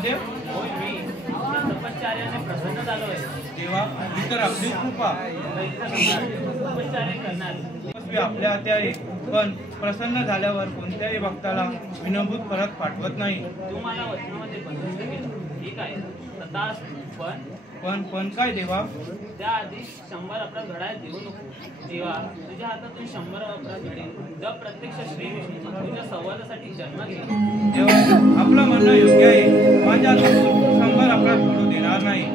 ब्रह्मदेव? होय मी त्या तपश्चर्याने प्रसन्न झालोय. देवा ही तर आपली कृपा. तपश्चर्या करणार तपस्वी आपल्या हाती आहे, पण प्रसन्न झाल्यावर कोणत्याही भक्ताला विनंबूत परत पाठवत नाही. तू मला वचनामध्ये बंदिस्त केलं, ठीक आहे, तथास्तु. पण काय देवा? त्याआधी 100 अपराध घडायला देऊ नको. देवा, तुझ्या हातातून 100 अपराध घडेल जर प्रत्यक्ष श्री विष्णू तुझ्या संवादासाठी जन्म घेईल. देवा आपलं म्हणणं योग्य आहे. माझ्या हातून 100 अपराध घडू देणार नाही.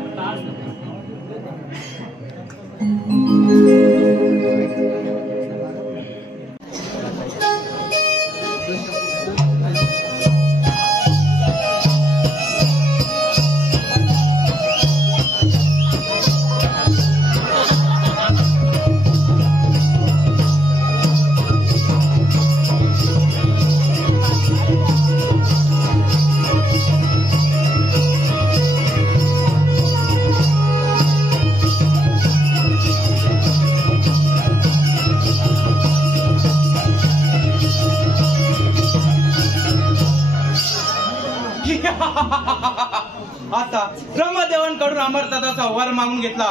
आता ब्रह्मदेवांकडून अमरताचा वर मागून घेतला.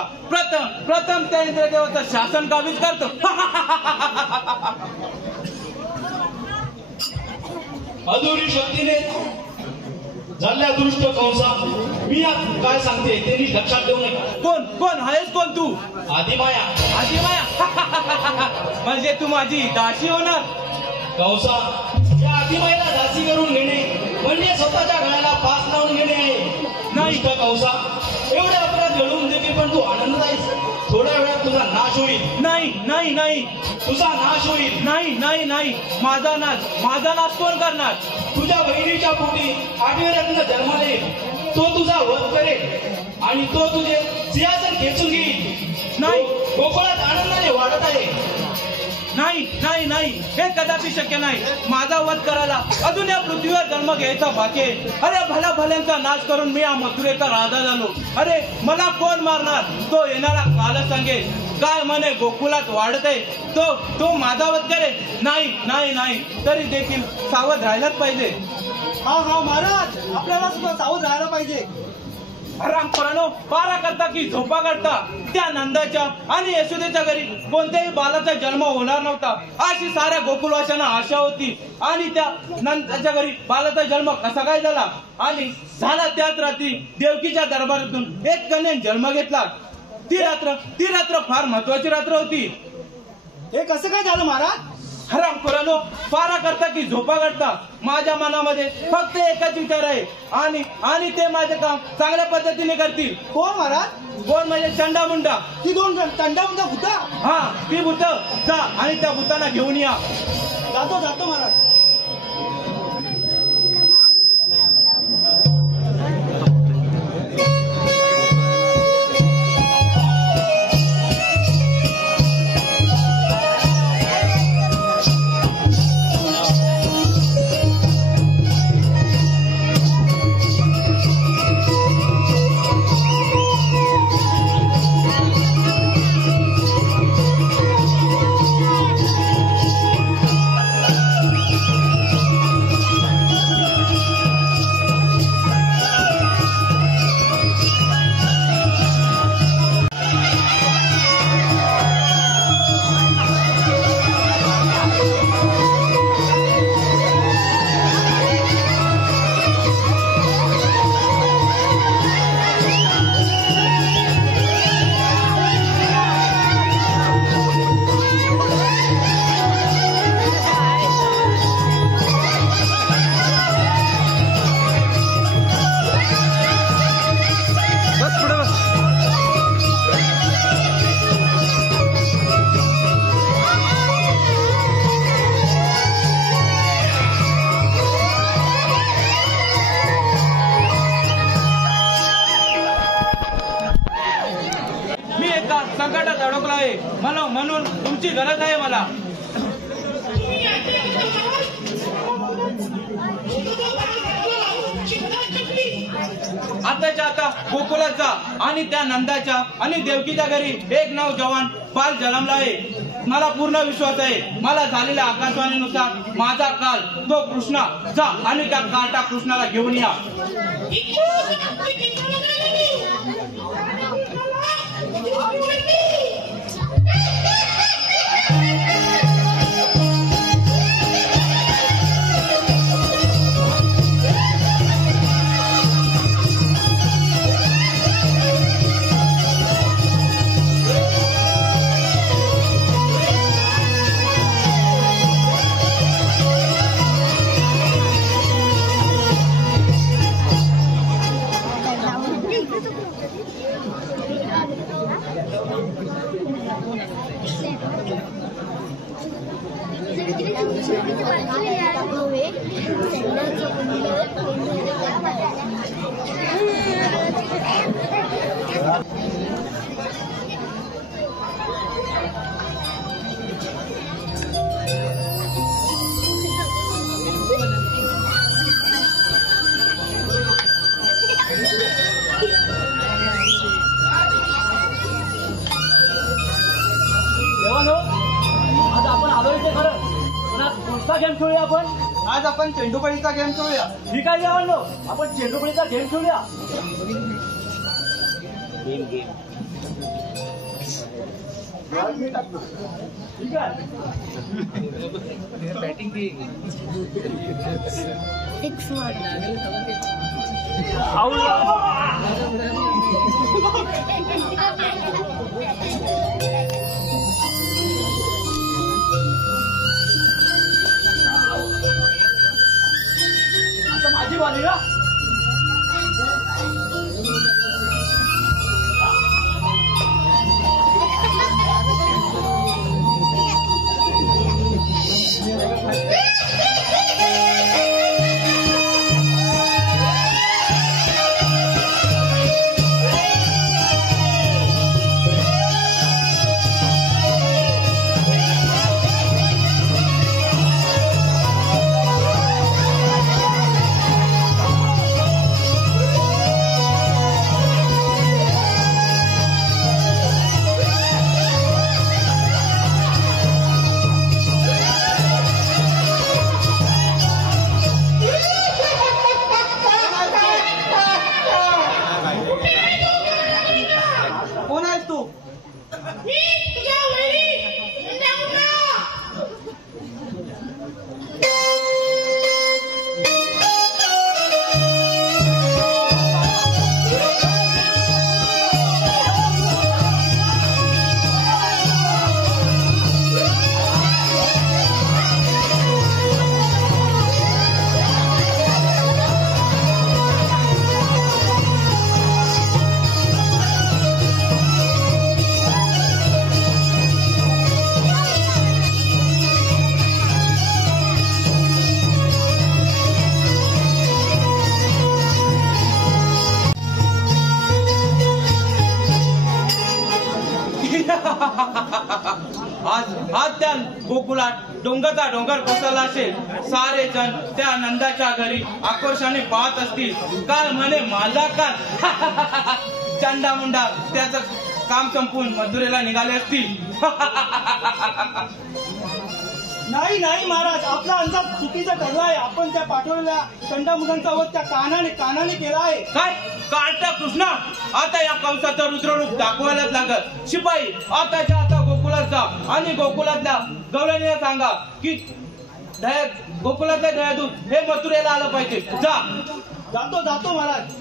प्रथम त्या इंद्रदेवाचं शासन काबीज करतो. अधुरी शक्तीने झाल्या दृष्ट कंसा, मी काय सांगते ते नीट लक्षात ठेवू नये. कोण आहेस कोण तू? आदिमाया. म्हणजे तू माझी दासी होणार? कंसा, या आदिमाईला दासी करून घेणे म्हणजे स्वतःच्या गळ्याला फास लावून घेणे आहे. नाही कंसा, एवढे अपराध घडवून देखील पण तू आनंद आहेस. थोड्या वेळात तुझा नाश होईल. नाही तुझा नाश होईल. नाही माझा नाश कोण करणार? तुझ्या बहिणीच्या पोटी 8वे रत्न जन्माला येईल. तो तुझा वध करेल आणि तो तुझे सिंहासन खेचून घेईल. नाही, गोकुळात आनंदाने वाढत आहे. नाही हे कदापि शक्य नाही. माझा वध करायला अजून या पृथ्वीवर जन्म घ्यायचा बाकी आहे. अरे भल्यांचा नाश करून मी या मथुरेचा राजा झालो. अरे मला कोण मारणार? तो येणारा कालच सांगेल. काय म्हणे गोकुळात वाढत आहे तो माझा वध करेल. नाही तरी देखील सावध राहायलाच पाहिजे. हा महाराज, आपल्याला सुद्धा सावध राहायला पाहिजे. रामपरानो, पारा करता की झोपा काढता? त्या नंदाच्या आणि यशोदेच्या घरी कोणत्याही बालाचा जन्म होणार नव्हता अशी साऱ्या गोकुळवाशांना आशा होती. आणि त्या नंदाच्या घरी बालाचा जन्म कसा काय झाला? आणि झाला त्याच रात्री देवकीच्या दरबारातून एक कन्येने जन्म घेतला. ती रात्र फार महत्वाची रात्र होती. हे कसं काय झालं महाराज? रामपुरानो, पारा करता की झोपा काढता? माझ्या मनामध्ये फक्त एकच विचार आहे आणि ते माझे काम चांगल्या पद्धतीने करतील. कोण महाराज? कोण म्हणजे चंडामुंडा. ती 2 चंडामुंडा भूता? हा, ती भूत. जा आणि त्या भूतांना घेऊन या. जातो महाराज. संकटात अडकला आहे म्हणून तुमची गरज आहे मला. आताच्या आता गोकुळाचा आणि त्या नंदाच्या आणि देवकीच्या घरी एक नवजवान बाल जन्मला आहे. मला पूर्ण विश्वास आहे. मला झालेल्या आकाशवाणीनुसार माझा काल तो कृष्णा. जा आणि त्या काटा कृष्णाला घेऊन या. आज आपण आलोय ते खरं, पण आज कोणता गेम खेळूया आपण? आज आपण चेंडूपळीचा गेम खेळूया. ठीक आहे जेवानो, आपण चेंडूपळीचा गेम खेळूया. ठीक आहे. आता माझी बारी ना. कोण आहेस तू? आज त्या गोकुळात डोंगरचा डोंगर कोसळला असेल. सारे जण त्या नंदाच्या घरी आक्रोशाने पाहत असतील. काल म्हणे माझा काल. चंडा मुंडा त्याचं काम संपून मथुरेला निघाले असतील. नाही नाही महाराज, आपला अंदाज चुकीचा ठरला आहे. आपण त्या पाठवलेल्या चंडामुंडांचा वध त्या कानाने केला आहे. काय काळटा कृष्णा? आता या कंसाचं रुद्ररूप दाखवायलाच लागत. शिपाई आताच्या आता गोकुळात जा आणि गोकुळातल्या गवळणीला सांगा की गोकुळातल्या दयादूत हे मथुरेला आलं पाहिजे. जा. जातो महाराज.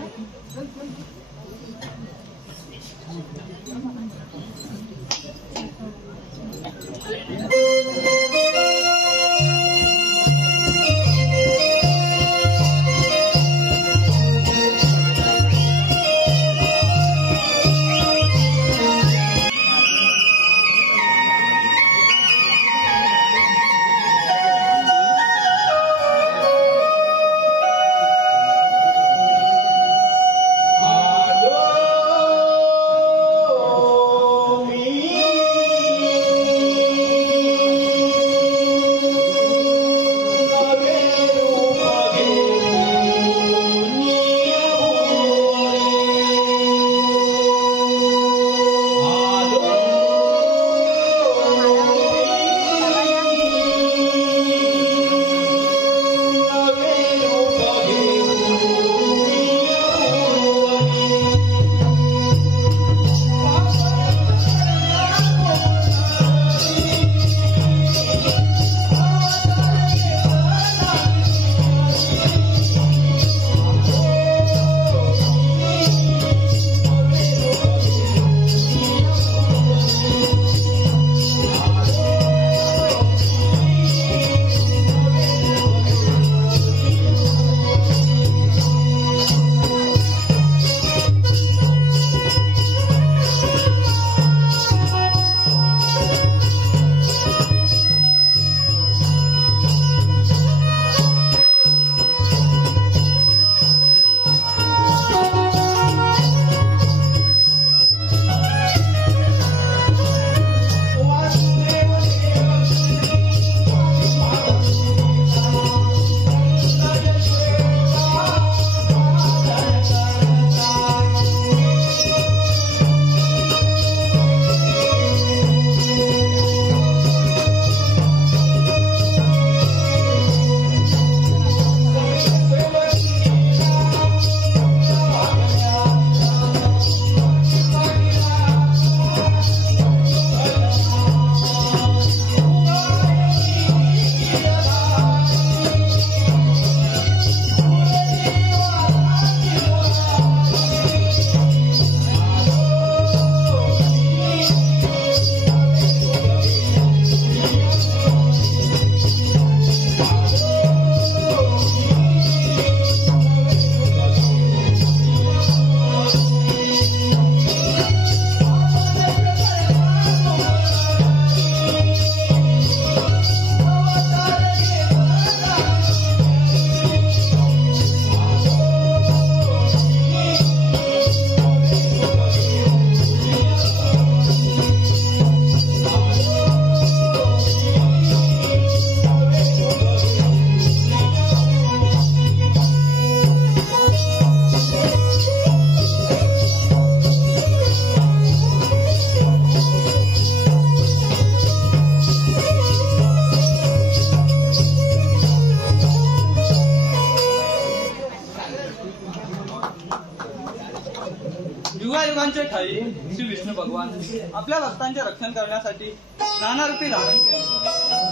असे ठाई श्री विष्णू भगवान आपल्या भक्तांचे रक्षण करण्यासाठी नाना रूपी धारण केले.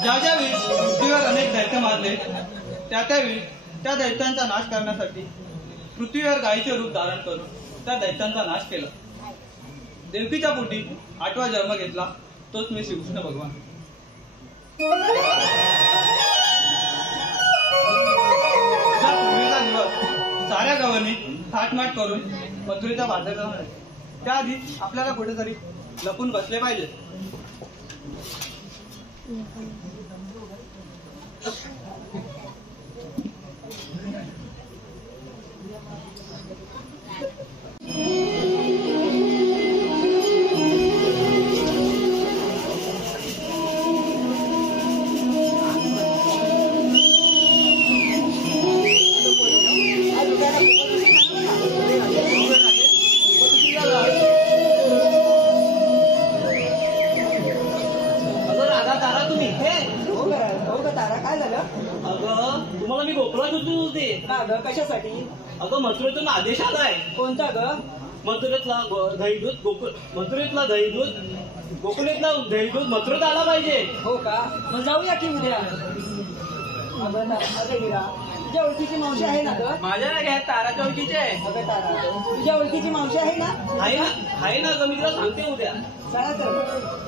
ज्या ज्यावेळी पृथ्वीवर अनेक दैत्य मारले त्यावेळी त्या दैत्यांचा नाश करण्यासाठी पृथ्वीवर गायीचे रूप धारण करून त्या दैत्यांचा नाश केला. देवकीच्या पोटी 8वा जन्म घेतला तोच मी श्रीकृष्ण भगवान. त्या पूर्वीचा दिवस साऱ्या गावांनी थाटमाट करून मथुरेच्या बाजारात आले. त्याआधी आपल्याला कुठेतरी लपून बसले पाहिजे. तुम्हाला मी गोकुळात होते का ग कशासाठी? अगं मथुरेतून आदेश आलाय. कोणता ग? मथुरेतला दहीदूत मथुरेतला दहीदूत गोकुळेतला दहीदूत मथुरेत आला पाहिजे. हो का? मग जाऊया की उद्या. अगं हिरा, तुझ्या ओळखीची मावशी आहे ना ग? माझ्या नाही घ्या ताराच्या ओळखीचे आहे. अगं तारा, तुझ्या ओळखीची मावशी आहे ना? आहे ना ग, मी तुला सांगते उद्या. चला तर.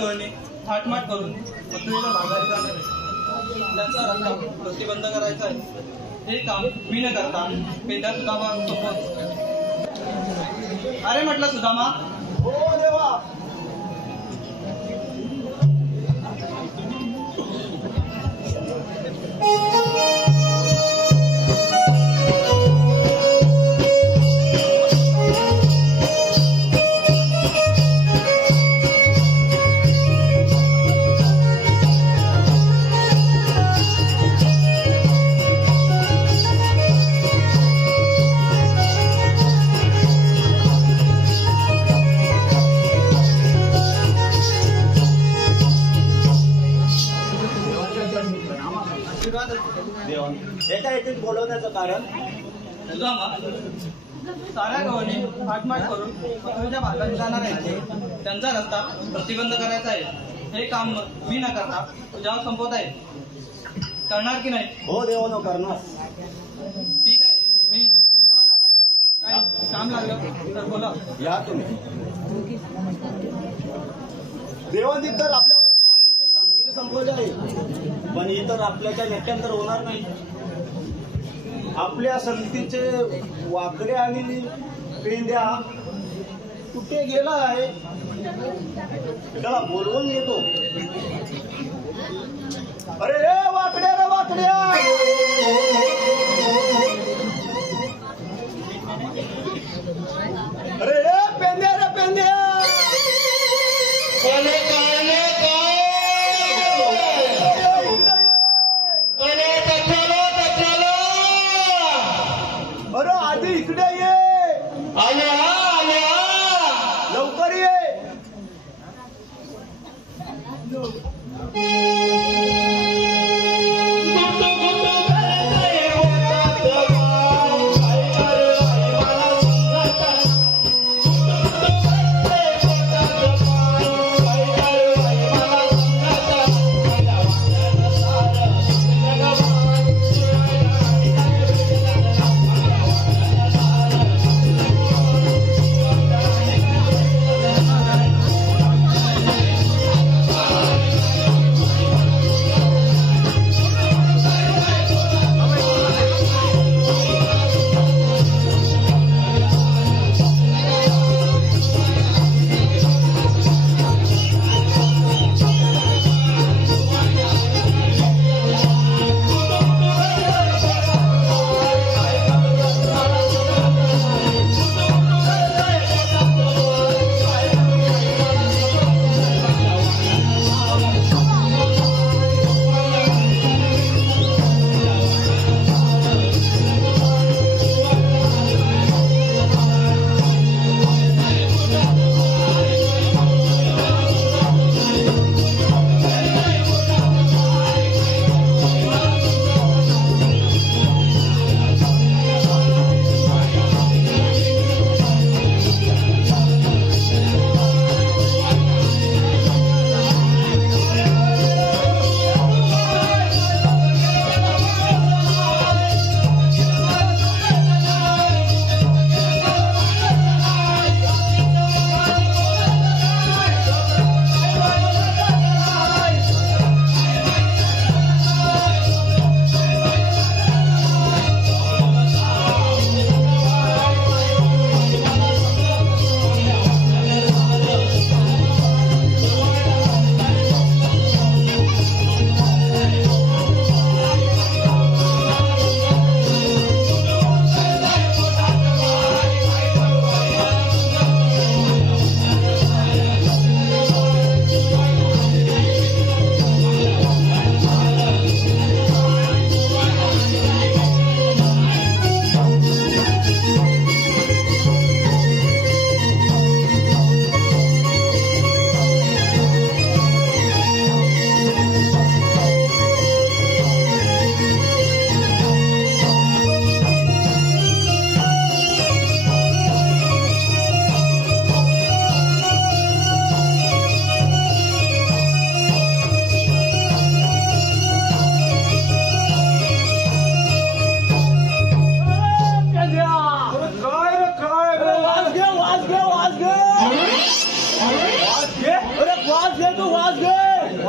गवळणी थाटमाट करून मथुरेला माघारी जाणार आहे. त्यांचा रस्ता प्रतिबंध करायचा आहे. हे काम मी न करता पेंढा सुदामा सोबत. अरे म्हटलं सुदामा. हो देवा. एका येथील बोलवण्याचं कारण सुदामा, साऱ्या गवळणी थाटमाट करून मथुरेच्या भागात जाणार आहे. त्यांचा रस्ता प्रतिबंध करायचा आहे. हे काम मी न करता तुझ्यावर संपवत आहे. करणार की नाही? हो देवानो करणार. ठीक आहे, मी कुंजवनात आहे. काही काम लागलं तर बोला. या तुम्ही. देवांनी तर आपल्यावर फार मोठी कामगिरी संपवली आहे, पण ही तर आपल्याच्या नेत्यांतर होणार नाही. आपल्या संगतीचे वाकडे आणि पेंड्या कुठे गेला आहे? त्याला बोलवून येतो. अरे रे वाकड्या रे वाकड्या. अरे रे पेंड्या रे पेंड्या. अरे आधी इकडे ये. लवकर ये.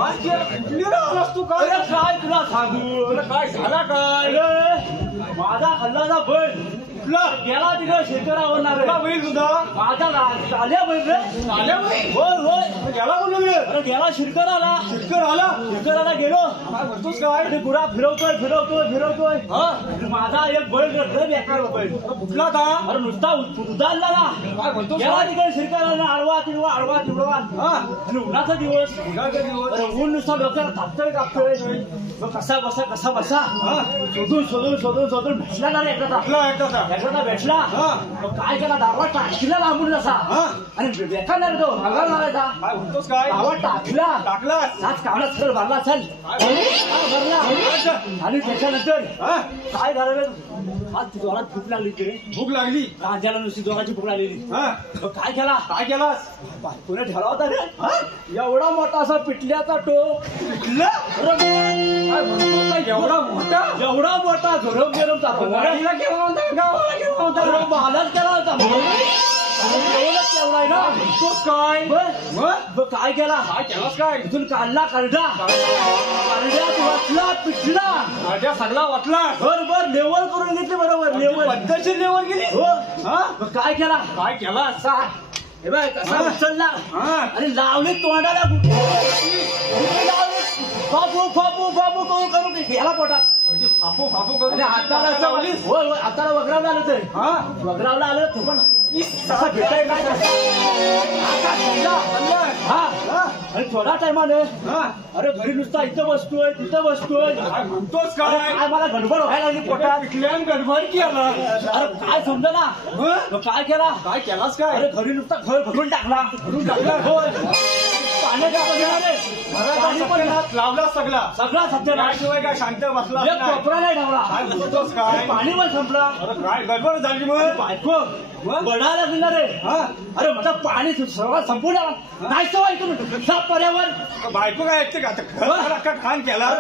आलास तू काय काय तुला सांगू काय झाला काय माझा हल्लाचा बैल गेला तिकडे शेतकऱ्यावर बैल तुझा माझा आल्या बैल रे आल्या बैल होय होय गेला बोललो अरे गेला शिरकराला शिरकराला गेलो काय म्हणतोस काय पुरा फिरवतोय माझा एक बैल रे बेकार बैल कुठला था अरे नुसता उदारला काय म्हणतो गेला तिकडे शिरकराला आडवा तिडवा आणि उन्हाचा दिवस ऊन नुसता डोक्याला तापतोय कसा बसा शोधून भेटला ना रे एकदा भेटला काय केला दावा टाकला लांबून असा आणि बेकार तो भागार मारायचा काय म्हणतोस काय दावा टाकला आज कावडा सरळ भरला चल भरला आणि त्याच्यानंतर काय झालं आज जोरात भूक लागली कांद्याला नुसती जोराची भूक लागलेली काय केलास पुणे ठेवला होता रे एवढा मोठा असा पिटल्याचा टोप एवढा मोठा गरम गावाला महालाच केला होता काय केलास काय इथून काढला करड्यात पिटला सगळा वाटला बरोबर लेवल करून घेतली बरोबर लेवल पद्धतशीर लेवल गेली हो काय केला हे बाय कसा उचलला आणि लावले तोंडाला फापू करून गेला पोटात फापू करून हाताला वगरावला आलं तर वगरावला आलं ते पण भेटाय काय आणि थोडा टायमाने अरे घरी नुसता इथं बसतोय तिथं बसतोय म्हणतोस काय मला गडबड व्हायला लागली पोटात गडबड केला अरे काय समजा ना काय केलास काय अरे घरी नुसता घर भरून टाकला होय पाणी पण लावला सगळा सध्याशिवाय काय शांत बसला कोपरा नाही ठेवला काय पाणी पण संपला काय गडबड झाली मग बायको बडा लागला रे अरे म्हटलं पाणी सर्वात संपून नाही सवय तुम्ही पर्यावर बायको काय ऐकते का खान केला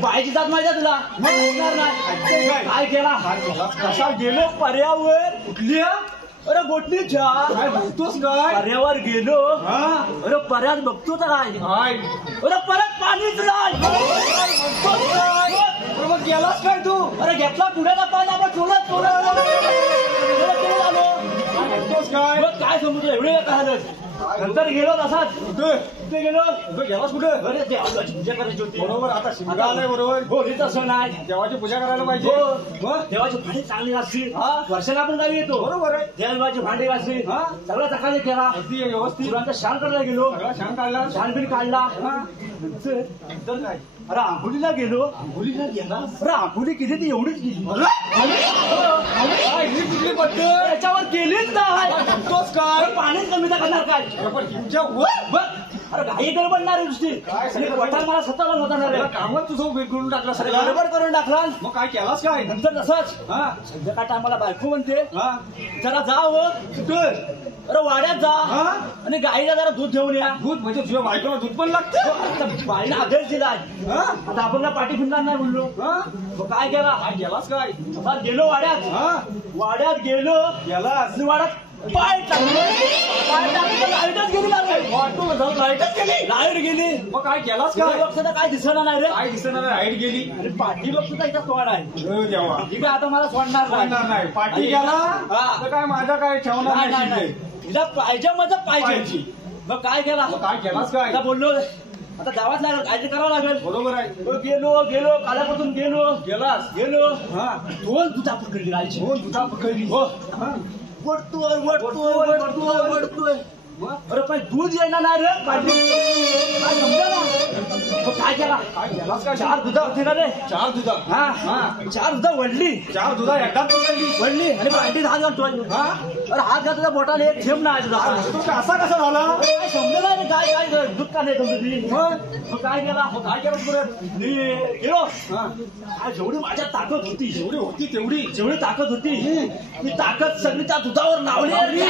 बायची जात माहिती तुला काय केला कसा गेलो पर्यावर कुठली अरे गोटणीच्या काय बघतोस काय पर्यावर गेलो अरे पर्यात बघतो तर काय अरे परत पाणीच मग गेलास काय तू अरे घेतला पुढ्याला पाणी आपण काय समजतो एवढे काय नंतर गेलो तसाच कुठे गेलो गेलास कुठे अरे देवाची पूजा करायची होती बरोबर आता शिमगा आलाय बरोबर होळीचा सण आहे देवाची पूजा करायला पाहिजे देवाची भांडी चांगली घासली वर्षाला आपण गावी येतो बरोबर आहे देवाची भांडी घासली सगळं सकाळी केला अगदी व्यवस्थित तुला शान करायला गेलो शान काढला शान बिन काढला नंतर काय अरे आंबोलीला गेलो अरे आंबोली केली ती एवढीच गेली कुठली पद्धत याच्यावर केलीच नाही काय पाणीच कमी करणार काय अरे घाई गडबडणार नुसती पठार मला स्वतःला नव्हता कामच तुझं करून टाकला सगळं गडबड करून टाकला मग काय केलास काय नंतर तसंच संध्याकाळ टायमाला बायको म्हणते जरा जा हो अरे वाड्यात जा आणि गाईला जरा दूध घेऊन या दूध म्हणजे तुझ्या बायकोला दूध पण लागतं बाईला आदेश दिलाय आता आपण पाठी फिरणार नाही म्हणलो काय केलास काय गेलो वाड्यात गेलो गेलास वाड्यात पाय टाकलं लाईटच गेली लाईट गेली मग काय केलास काय बघता काय दिसणार नाही रे काय दिसणार लाईट गेली आणि पाठी बघता इथं तोड आहे जेव्हा ठीक आहे आता मला सोडणार नाही पाठी गेला तर काय माझा काय ठेवणार नाही तिला पाहिजे माझं पाहिजे मग काय केलास काय बोललो आता जावाच लागेल काहीतरी करावं लागेल बरोबर आहे गेलो कालापासून गेलो दोन दुधा पकडली हो वडतोय अरे पण दूध येणार नाही रे काय केला चार दुधा होती ना रे चार दुधा वडली एकदा वडली आणि पार्टीत हात घालतोय अरे हात घालतो बोटाला एक थेंब नाही तुझा असा कसा झाला काय समजलं नाही काय दूध का नाही समजली काय केला परत गेलो जेवढी माझ्या ताकद होती जेवढी ताकद होती ती ताकद सगळी त्या दुधावर लावली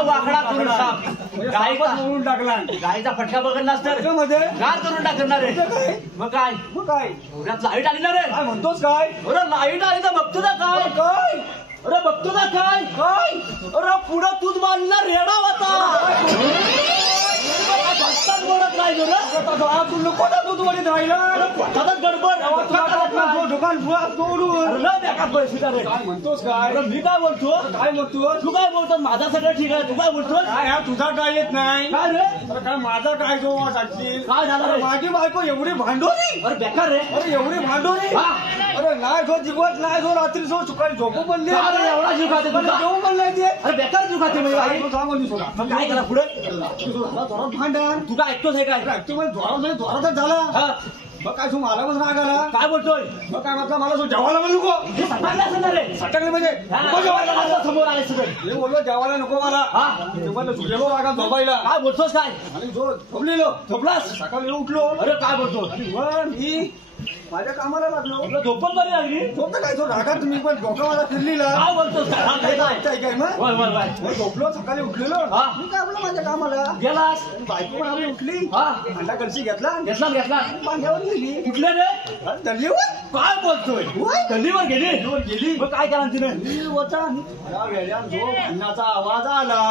वाकडा करून टाकला गायचा फटका बघणार तर मध्ये गार करून टाकणार रे मग काय लाईट आली ना रे काय म्हणतोस काय लाईट आली तर बघतो ना काय अरे बघतो ना काय काय अरे पुढं तूच बांधला रेडा होता बोलत नाही तू नको ना दूध वडीत राहिलं गडबड दुकान तोडून काय म्हणतोस काय मी काय बोलतो काय बोलतो तू काय बोलतो माझा सगळं ठीक आहे तू काय बोलतो काय तुझा काय येत नाही काय रे काय माझा काय जो काय झालं माझी बायको एवढी भांडोरी अरे बेकार रे अरे एवढी भांडोरी अरे नाही जो जिवत नाही जो रात्री जो चुकारी झोपू बनली एवढा जीव खाते जेवू बनलाय ते अरे बेकार जीव खाते काय करा पुढे जोरात भांडण तू काय ऐकतोच आहे काय ऐकतो म्हणजे जोरातच झाला मग काय तू मला पण राग आला काय बोलतोय मग काय म्हटलं मला जेवायला पण नको सटकले म्हणजे समोर आले सगळे बोललो जेवायला नको मला गेलो रागा झोपायला काय बोलतोस काय आणि जो झोपलेलो झोपलास सकाळी उठलो अरे काय बोलतो मी माझ्या कामाला लागलो झोपण बरी लागली झोपतं काय तो रागा तुम्ही पण डोका मला फिरलीला काय बोलतो काय मग झोपलो सकाळी उठलेलो मी काय आपलं माझ्या कामाला गेलास बायको पण आम्ही उठली अंडा कळशी घेतला पाण्यावर गेली कुठले रे दल्लीवर काय बोलतोय दल्लीवर गेली मग काय करा तिने होता जो अन्नाचा आवाज आला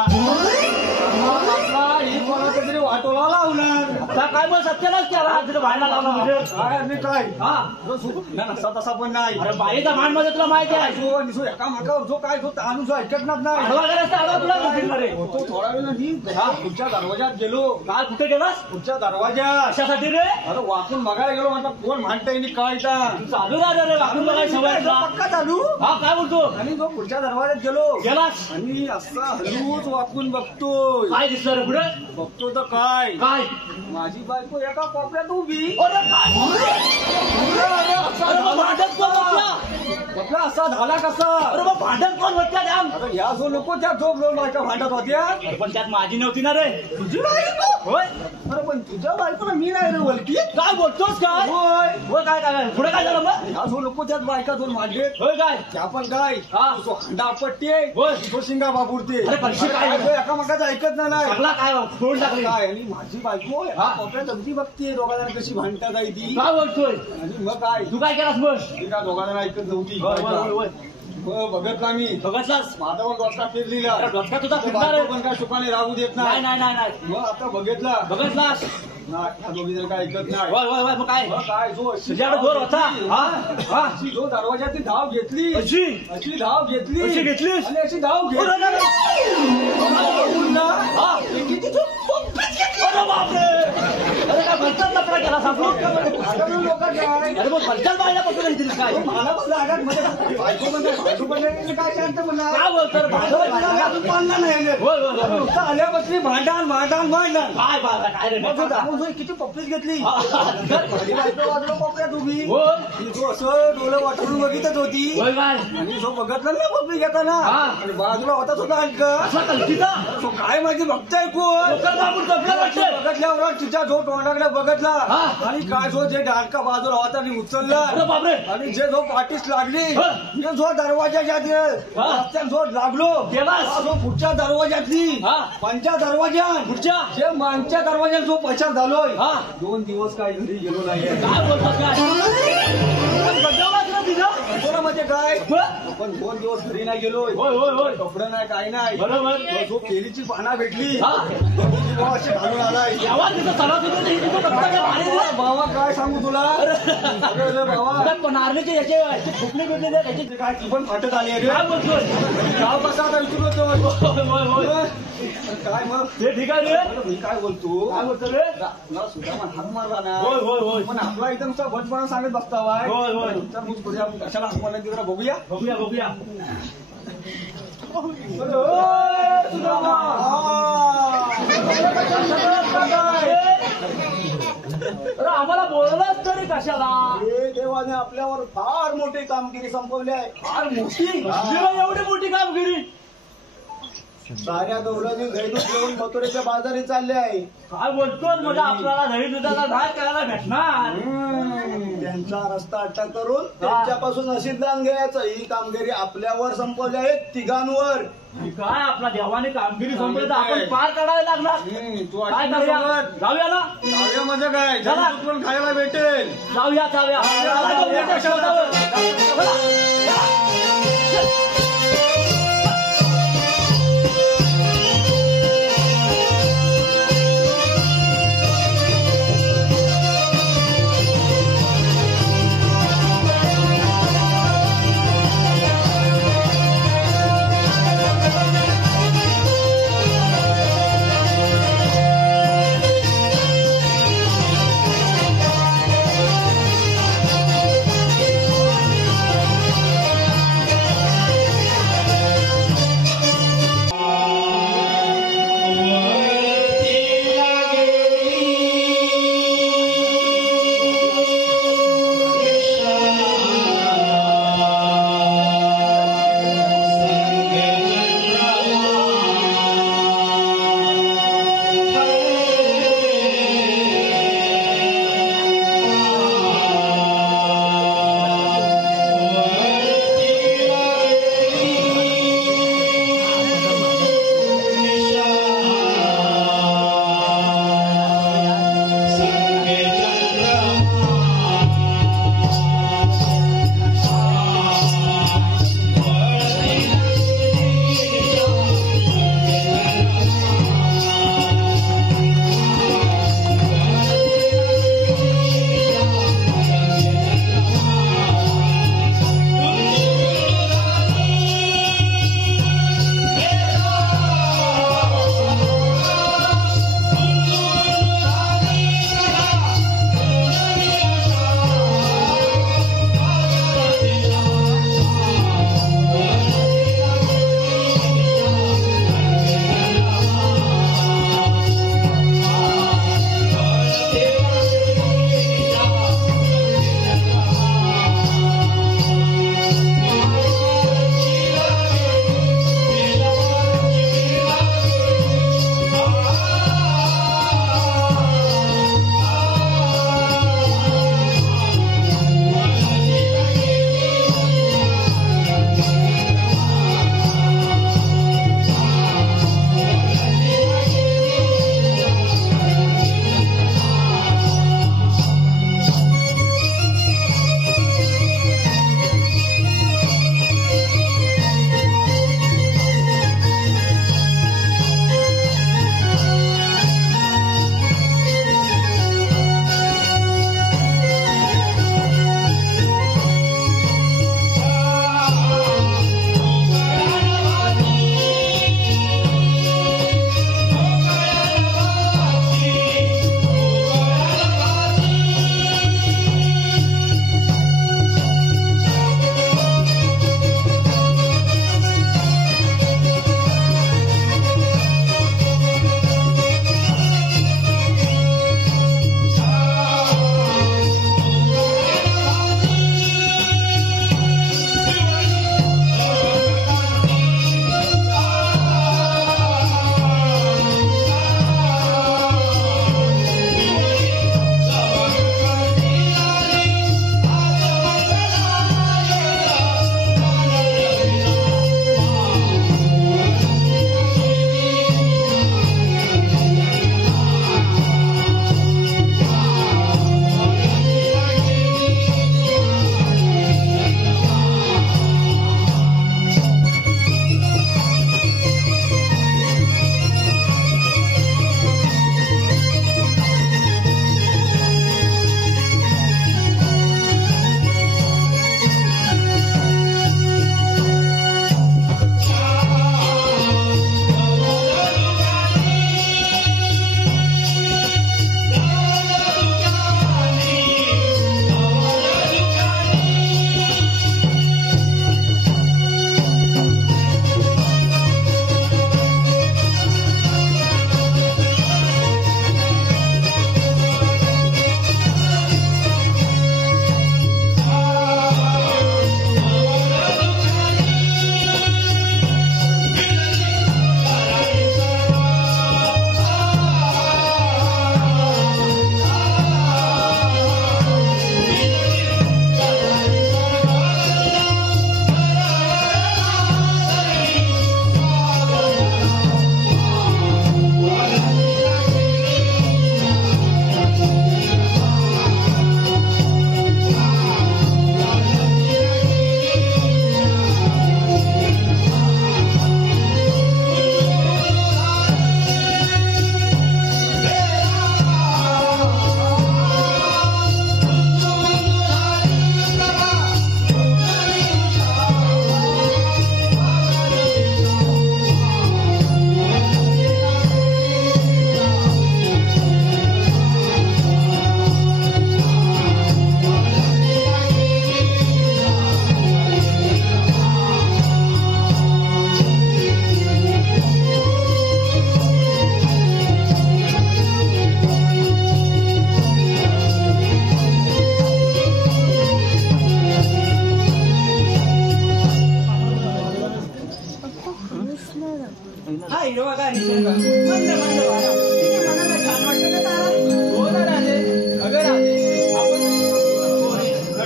कोणाचा तरी वाटोला लावला काय मग सत्यालाच केला तिथे व्हायला लावला म्हणजे काय नसा तसा पण नाही अरे बाईचा मान मध्ये तुला माहिती आहे जो एका मागावर जो काय तो ताणून जो ऐकत नाही तो थोडा वेळ नाही पुढच्या दरवाजात गेलो काय कुठे गेलास पुढच्या दरवाजा कशासाठी रे अरे वाकून बघायला गेलो म्हटलं कोण भांडताय काय चालू राहिलं रे वाकून बघायला सवय पक्का चालू हा काय बोलतो आणि तो पुढच्या दरवाजात गेलास आणि असा हलूच वाकून बघतोय काय दिसलं रे पुढे बघतो तर काय काय माझी बायको एका कोपऱ्यात उभी असा झाला कसा अरे मग भांडण कोण होत्या अरे या जो नको त्या जो बायका भांडत होत्या पण त्यात माझी नव्हती ना रे तुझी बायको होय अरे पण तुझ्या बायकोला मी नाही रे वलकी काय बोलतोस काय होय होय काय काय पुढे काय झालं मग या जो नको त्यात बायका दोन भांडले होय काय त्या पण काय तो हंडा आपटते होय तो शिंगा बाबुरते एकामेकाचं ऐकत नाही काय फोड टाकले काय आणि माझी बायको कोपऱ्यात अगदी बघते दोघांना कशी भांडतात आहे ती काय बोलतोय आणि मग काय तू काय केलास मग त्या दोघांना ऐकत नव्हती बघतला मी बघतलास माझा पण डोचका फिरलेला डोचका तुझा फिरणार पण काय सुखाने राहू देत नाही मग आता बघतलास दोघी जण काय ऐकत नाही मग काय जो जोर होता जो दरवाजाची धाव घेतली अशी धाव घेतली आणि अशी धाव घेतली अरे काय भलताच लफडा केला सांगतो अरे मग भलताच बायला पकडून येतील काय मला पण रागात मध्ये बायको पण काय शांत म्हणला काय बोलतो पाळला नाही आल्या बसली भांडण काय काय रे किती पप्पीच घेतली बायको वाजलो कोपऱ्यात उभी तो असं डोळं वाटून बघितच होती आणि जो बघतला ना पप्पी घेताना आणि बाजूला होता तो तो काय माझी बघताय कोण बघतल्यावर तिच्या जो तोंडाकडे बघतला आणि काय जो जे डालका बाजूला होता आणि उचलला आणि जे जो पाठीस लागली जो दरवाजाच्या रस्त्यात जो लागलो जो पुढच्या दरवाजातली पंच्या दरवाजा पुढच्या जे मागच्या दरवाजात जो पछार झालोय 2 दिवस काय घरी गेलो नाही काय बोलतात काय म्हणजे काय पण 2 दिवस घरी नाही गेलोय कपडे नाही काय नाही बरोबर जो केळीची पाना भेटली अशी घालून आलाय बाबा काय सांगू तुला बाबा नारळीचे याचे फुकले भेटले त्याची काय ती पण फाटत आली आहे गाव कसा आता विचारतो काय मग ते ठीक आहे रे मी काय बोलतो रे मला सुद्धा हात मारला ना पण आपला एकदम बचपणा सांगत बसता कशाला हात मारला जरा बघूया आम्हाला बोललाच तरी कशाला देवाने आपल्यावर फार मोठी कामगिरी संपवली आहे फार मोठी एवढी मोठी कामगिरी साऱ्या गौरांनी दही दूध घेऊन मथुरेच्या बाजारी चालले आहे काय बोलतो म्हणजे आपल्याला दही दुधाचा काय करायला भेटणार त्यांचा रस्ता अट्टा करून त्यांच्यापासून असिद्धान घ्यायचं ही कामगिरी आपल्यावर संपवली आहे तिघांवर काय आपला देवाने कामगिरी संपली तर आपण पार काढायला लागणार काय जाऊया ना जाऊया म्हणजे काय पण खायला भेटेल जाऊया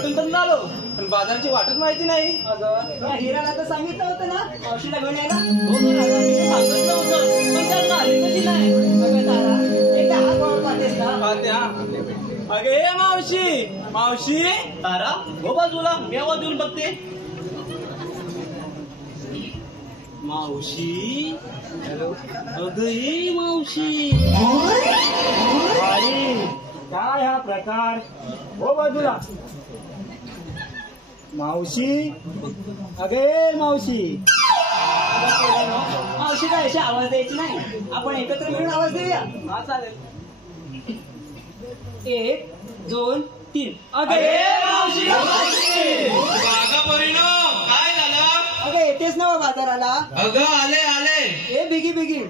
भेटून तर आलो पण बाजाराची वाटच माहिती नाही. अगं त्या हिराला तर सांगितलं होतं ना मावशीला घेऊन यायला. हो ना दादा, मी तर सांगितलं होतं पण त्यात आली कशी नाही. अगं तारा एकदा हात वाढवून पाहतेस का? पाहते हा. अगे मावशी मावशी तारा हो बाजूला मी आवाज देऊन बघते. मावशी अगं ये मावशी. काय हा प्रकार हो बाजूला. मावशी अगे मावशी. मावशी काय अशी आवाज द्यायची नाही. आपण एकत्र मिळून आवाज देऊया. हा चालेल. 1 2 3 अगे मावशी बागा परिणो काय झालं. अगं येतेस ना बाजाराला. अगं आले आले. ए बिगी बिगी.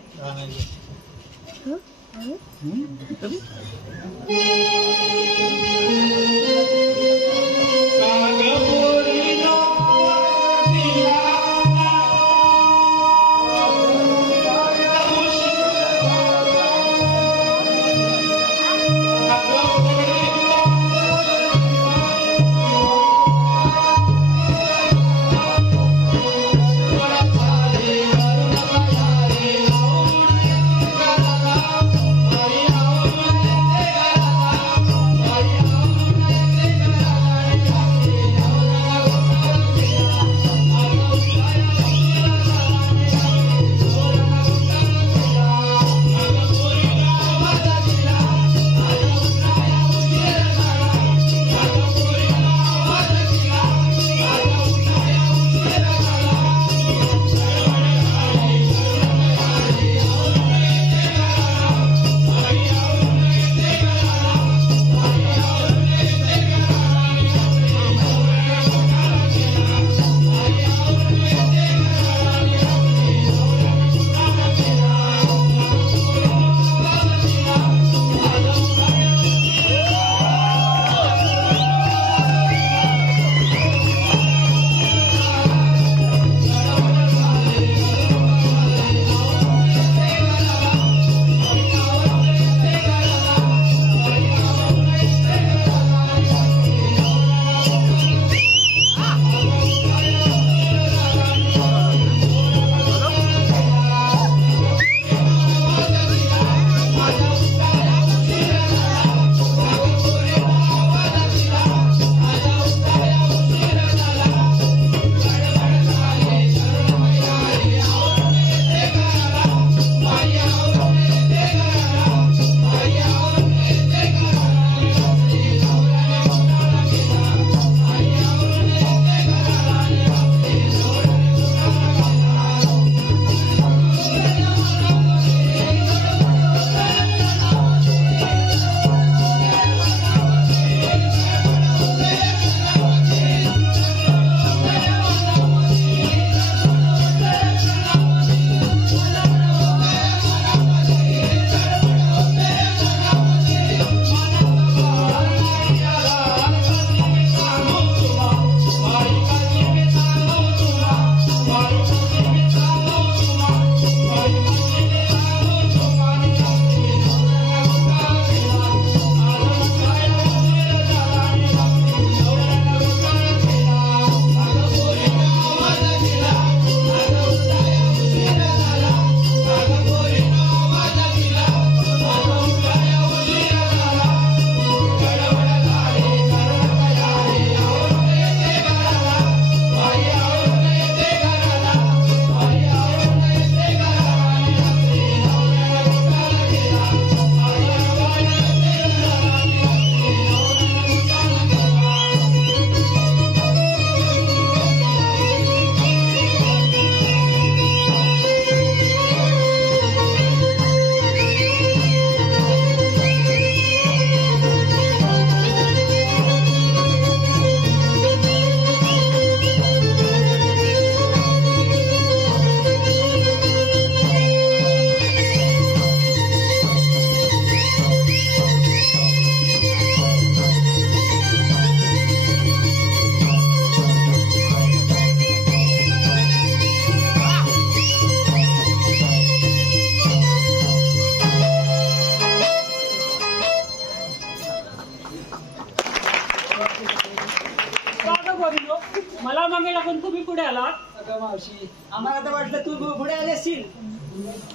पोरीनो, मला मागे टाकून तुम्ही पुढे आलात. अगं मावशी, आम्हाला तर वाटलं तू पुढे आली असशील.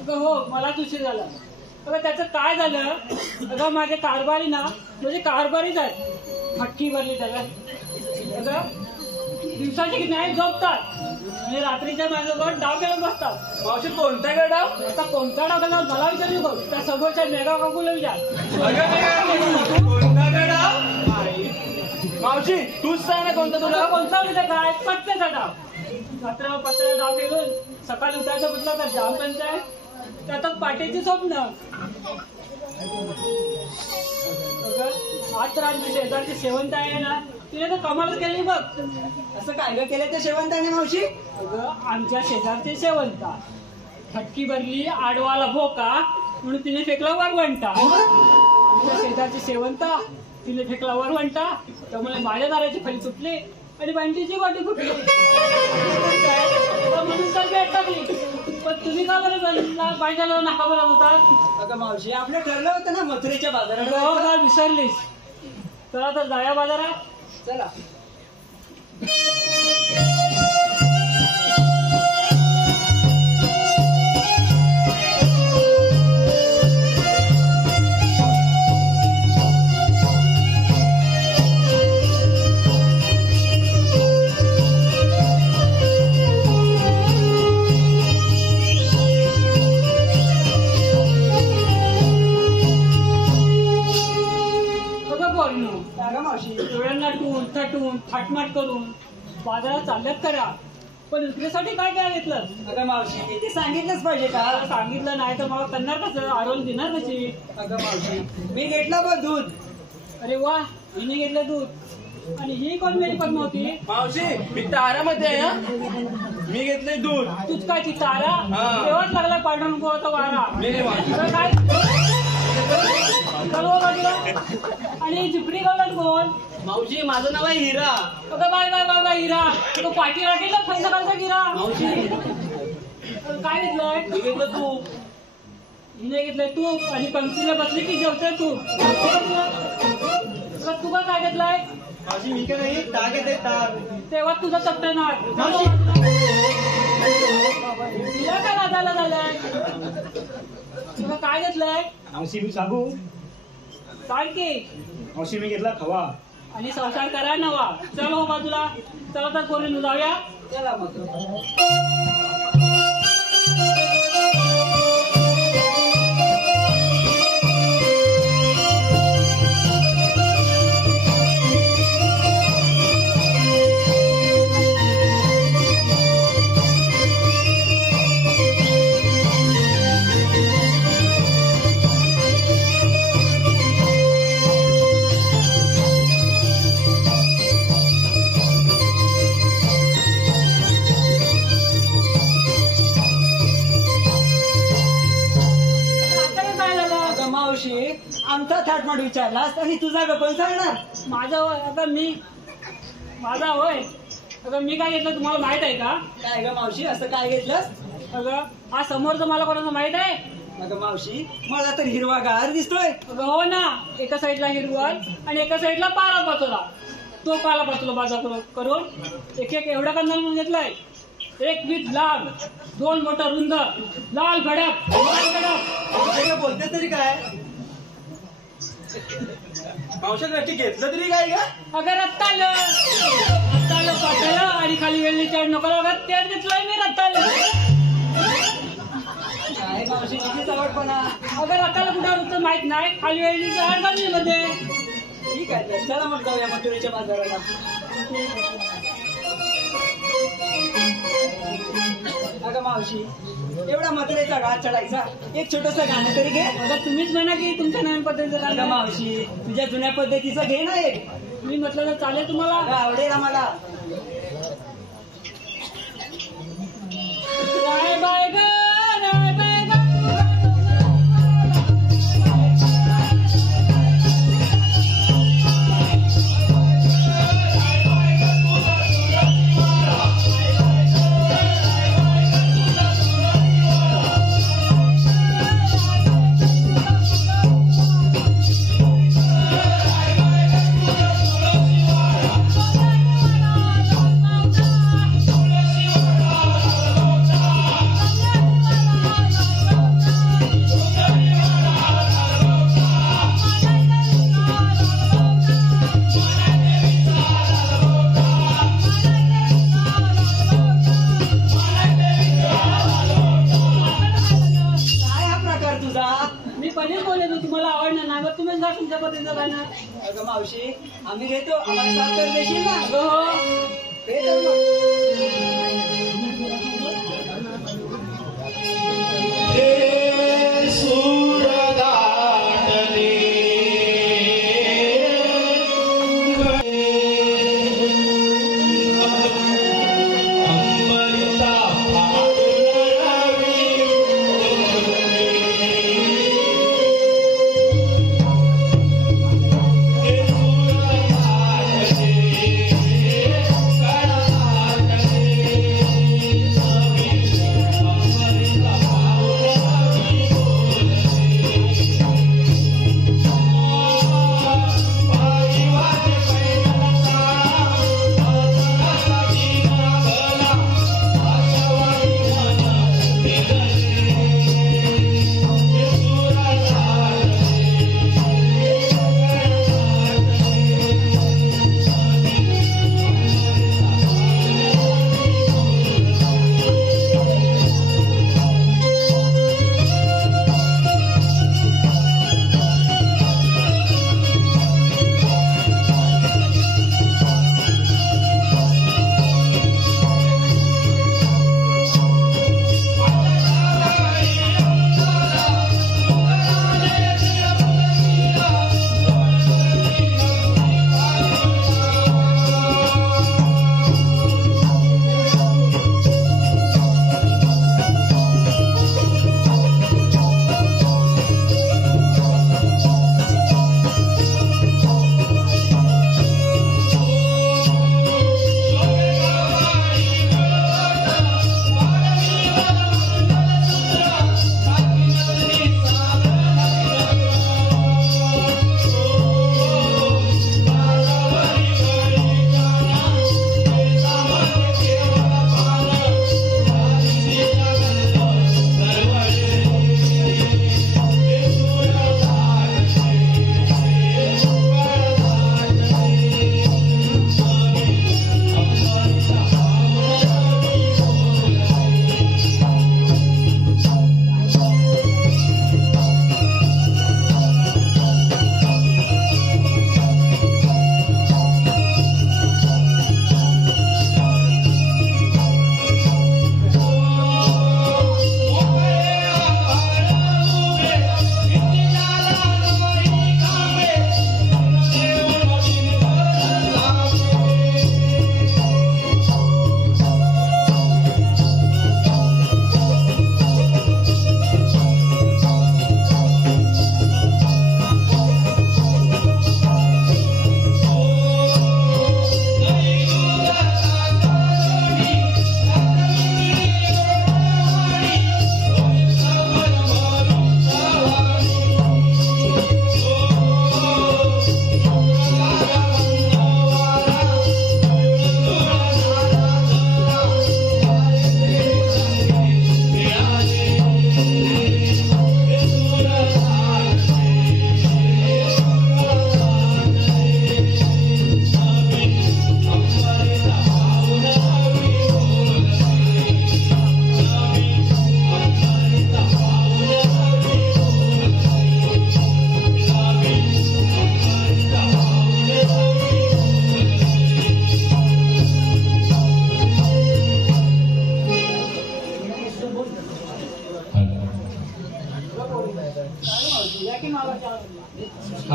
अगं हो, मला तुझी झाला. अगं त्याचं काय झालं, अगं माझे कारभारी ना म्हणजे कारभारीच आहेत. फटकी भरली त्याला. अगं दिवसाची नाही झोपतात आणि रात्रीच्या माझ्यावर डाव खेळत बसतात. मावशी कोणता का डाव? आता कोणता डाव खेळणार मला विचारू नको, त्या समोरच्या मेगा काकूला विचार. कोणता का डाव? मावशी तूच सांग ना कोणता तुला? कोणता विचार काय पत्त्याचा डाव. रात्र पत्त्याचा डाव खेळून सकाळी उठायचं म्हटलं तर जाम पंचायत, त्यातच पाठीची स्वप्न. आज तर आज शेजारची शेवंत आहे ना, तिने तर कमालच केली बघ. असं काय ग केलं ते शेवंताने मावशी? अगं आमच्या शेजारची शेवंता फटकी भरली आडवाला भोका म्हणून तिने फेकला वरवंटा. आमच्या शेजारची शेवंता तिने फेकला वरवंटा, त्यामुळे माझ्या दाराची फली सुटली आणि बंटीची वाटी फुटली. म्हणून तर बेट टाकली. पण तुम्ही का बरं बायकाला नका बोलत होतात? अगं मावशी, आपलं ठरलं होतं ना मथुरेच्या बाजारात. का विसरलीस? चला तर जाया बाजारात. चला. थटून थाटमाट करून बाजारात चालल्यात करा, पण विक्रीसाठी काय काय घेतलं? अगं मावशी, ते सांगितलंच पाहिजे का? सांगितलं नाही तर मला करणार कसं, आरोन देणार कशी? अगं मावशी, मी घेतलं बघ दूध. अरे वा, हिने घेतलं दूध. आणि ही कोण मेरी पद्मा होती? मावशी मी तारामध्ये आहे. मी घेतलंय दूध. तूच काय ती तारा? तेव्हाच लागला पांढरा नको होता वारा. काय आणि झिपरी गावला कोण? मावशी माझं नाव आहे हिरा. अगं बाय बाय बाय बाय हिरा, तो पाठी राखेल ना थंड कालचा गिरा. मावशी काय घेतलंय? मी घेतलं तूप. हिने घेतलंय तूप आणि पंक्तीला बसली की जेवतोय तूप. तू का काय घेतलंय? मावशी मी काय नाही ताक येते ताक. तेव्हा तुझा चपटणार तिला काय लाजायला झालंय? तुला काय घेतलंय? मावशी मी सांगू? सांग की. मावशी मी घेतला खवा. आणि संसार करा नवा. चल हो बाजूला. चला तर कोणी जाऊया. चला मग. आमचा थाटमाट विचारलास आणि तुझा कोण सांगणार? माझा होय. अगं मी काय घेतलं तुम्हाला माहित आहे का? काय ग मावशी, असं काय घेतलंस? अगं हा समोरचं मला कोणाचं माहित आहे? अगं मावशी, मला तर हिरवागार दिसतोय. अगं हो ना, एका साईडला हिरवा आणि एका साईडला पाला पाचोला. तो पाला पाचोला बाजा करून एक एक एवढा कांदा म्हणून घेतलाय. एक वीज लाल, दोन मोठा रुंद, लाल भडक, लाल भडक. बोलते तरी काय? मावशा नक्की घेतलं तरी काय का? अगं रत्तालं पाठवलं आणि खाली वेळी चढ नको लागत. तेच घेतलंय मी रत्तालं. काय मावशी किती चवटपणा. अगं रत्ताला कुठं होतं माहित नाही. खाली वेळी चढ मध्ये. ठीक आहे, चला मग जाऊया मथुरेच्या बाजाराला. अगं मावशी, एवढा मथुरेचा घाट चढायचा, एक छोटस गाणं तरी घे. अगं तुम्हीच म्हणा की तुमच्या नवीन पद्धतीचं अगं गाणं. मावशी, तुझ्या जुन्या पद्धतीचं घे ना एक. मी म्हटलं तर चालेल तुम्हाला? अगं आवडेल आम्हाला. राय बाय ग, राय बाय ग. त्यांचं काय ना अगं मावशी आम्ही घेतो आम्हाला साथ तर देशील ना अगं हो हे तर मग. हे सूरदाटले अंबरिता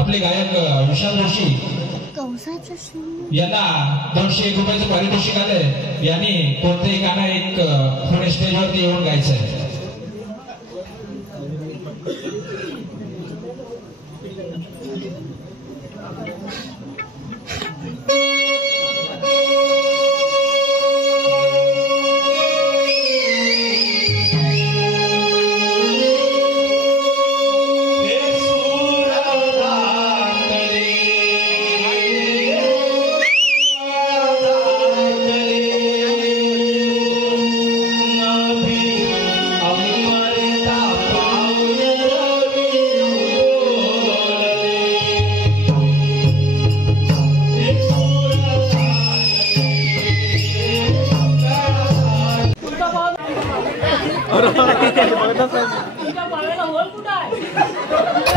आपले गायक विशाल जोशी यांना 201 रुपयाचं पारितोषिक आलंय. यांनी कोणतेही गाणं एक पुणे स्टेजवरती येऊन गायचंय. तुमच्या पायाला होल कुठं आहे?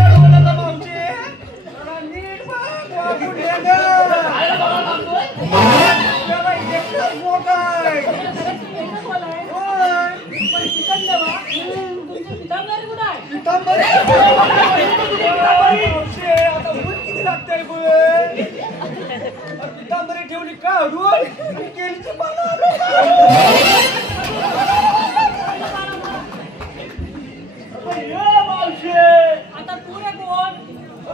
काय अडवून केळीची पानं आले. मावशी आता तू रे कोण?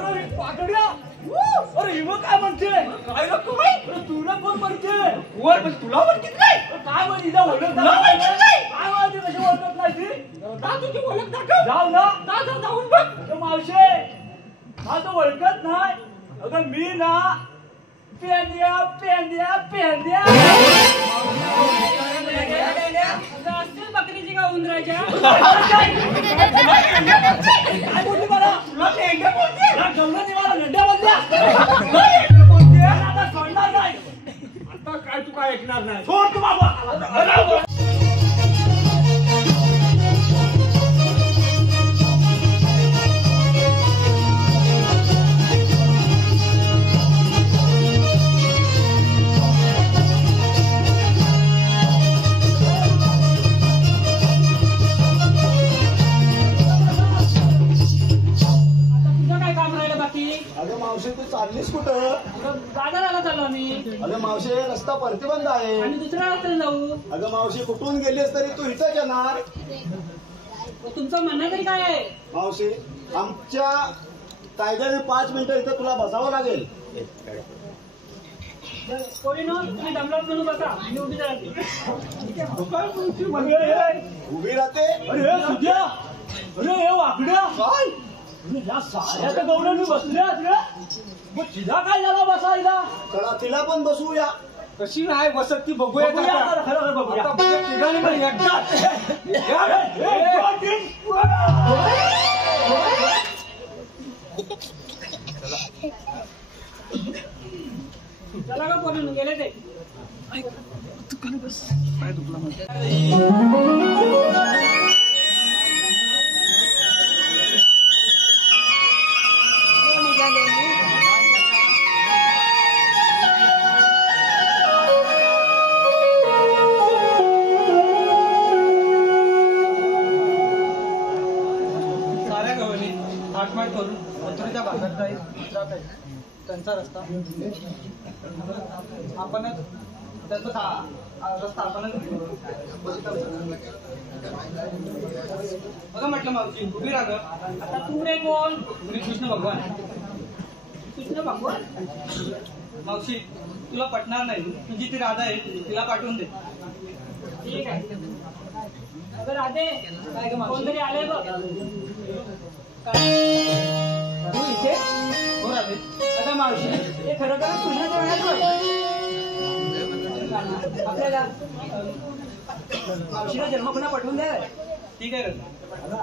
अरे पाकड्या अरे हिम काय म्हणते काय नको बाई तुला कोण म्हणते वर पण तुला म्हणते काय काय म्हण हिला ओळख काय म्हणते कशी ओळखत नाही ती का तुझी ओळख दाखव. जाऊ ना जा जाऊन बघ. मावशे हा तो ओळखत नाही अगं मी ना पेंड्या पेंड्या पेंड्या असतील बकरीची का उंदराच्या? काय बोलली मला तुला पेंड्या बोलते ना जमलं नाही मला नंड्या बोलल्या आता सोडणार नाही आता काय तू काय ऐकणार नाही सोड तू बाबा. अगं मावशी तू चाललीस कुठं? बाजाराला चाललो आम्ही. अगं मावशी रस्ता प्रतिबंध आहे. आणि दुसऱ्या रस्त्याने जाऊ. अगं मावशी कुठून गेलीस तरी तू इथंच येणार. तुमचं म्हणणं तरी काय आहे? मावशी आमच्या कायद्याने 5 मिनिटं इथं तुला बसावं लागेल. कोणी नो तुम्ही दमलात म्हणून बसा. मी उभी राहते. उभी राहते. अरे सुद्या अरे हे वाकड्या काय या साऱ्या तर गौड्यांनी बसल्यात रे मग तिला काय झाला बसायला चला तिला पण बसवूया. कशी नाही बसत ती बघूया खरं बघूया तिघांनी पण एकदाच चला का कोणी गेले ते साऱ्या गवळणी आठमाट करून मथुरेच्या भागात जाईल दुसरा काही त्यांचा रस्ता आपणच त्यांचा रस्ता आपणच बघा म्हटलं मावशी उभी राहा. आता तू रे कोण? श्री कृष्ण भगवान. कृष्ण भगवान. मावशी तुला पटणार नाही तुझी ती राधा आहे तिला पाठवून दे. ठीक आहे. अगं राधे कोणतरी आले बघ. तू इथे हो राधे. अगं मावशी हे खरं तर कृष्णाच्या वेळात आपल्याला मावशीला जन्म पुन्हा पाठवून द्या. ठीक आहे राधे. जन्म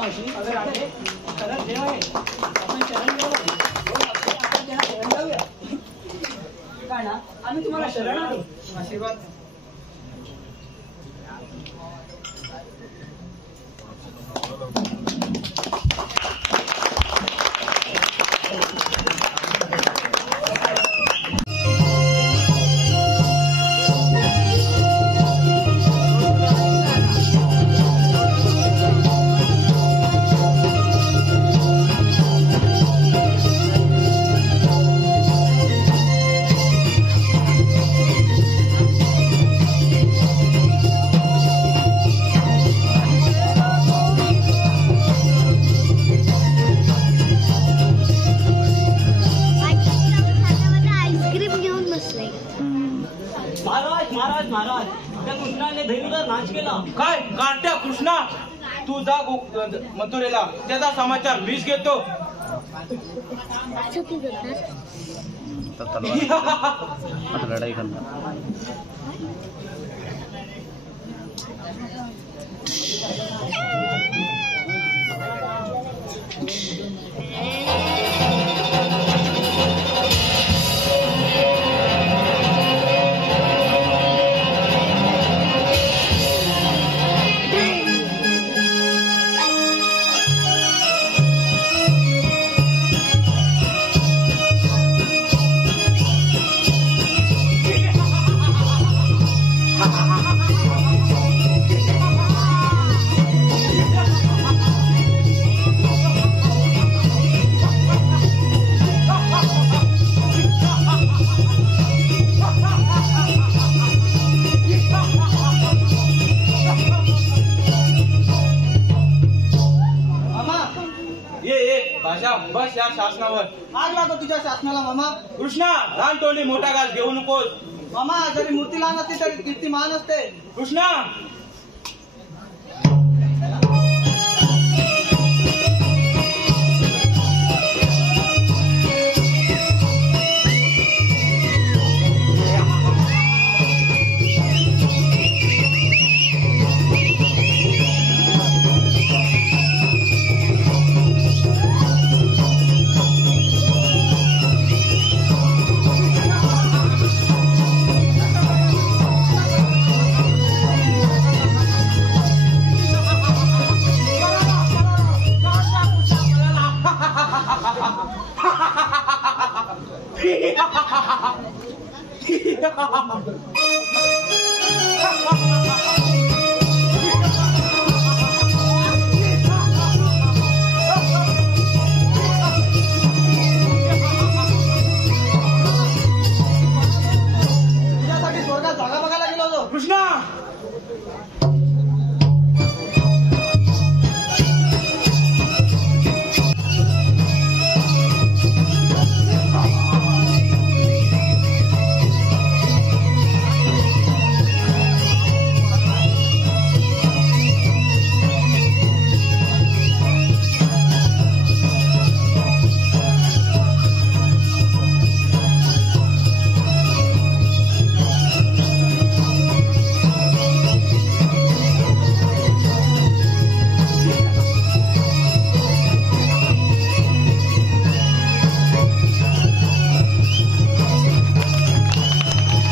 मावशी अगं राधे शरण देव आहे आपण शरण जाऊ आपण त्यांना शरण जाऊया काय ना आम्ही तुम्हाला शरण आलो आशीर्वाद आईस्क्रीम घेऊन बसले. महाराज महाराज महाराज त्या कृष्णाने धैर्यचा नाच केला. काय गाठ्या कृष्णा तू जा मथुरेला त्याचा समाचार मीच घेतो. लढाई करणार भाषा बस या शासनावर. आग लागतो तुझ्या शासनाला मामा. कृष्णा लहान तोंडी मोठा घास घेऊ नकोस. मामा जरी मूर्ती लहान असते तरी कीर्ती महान असते. Krishna Ha ha ha ha!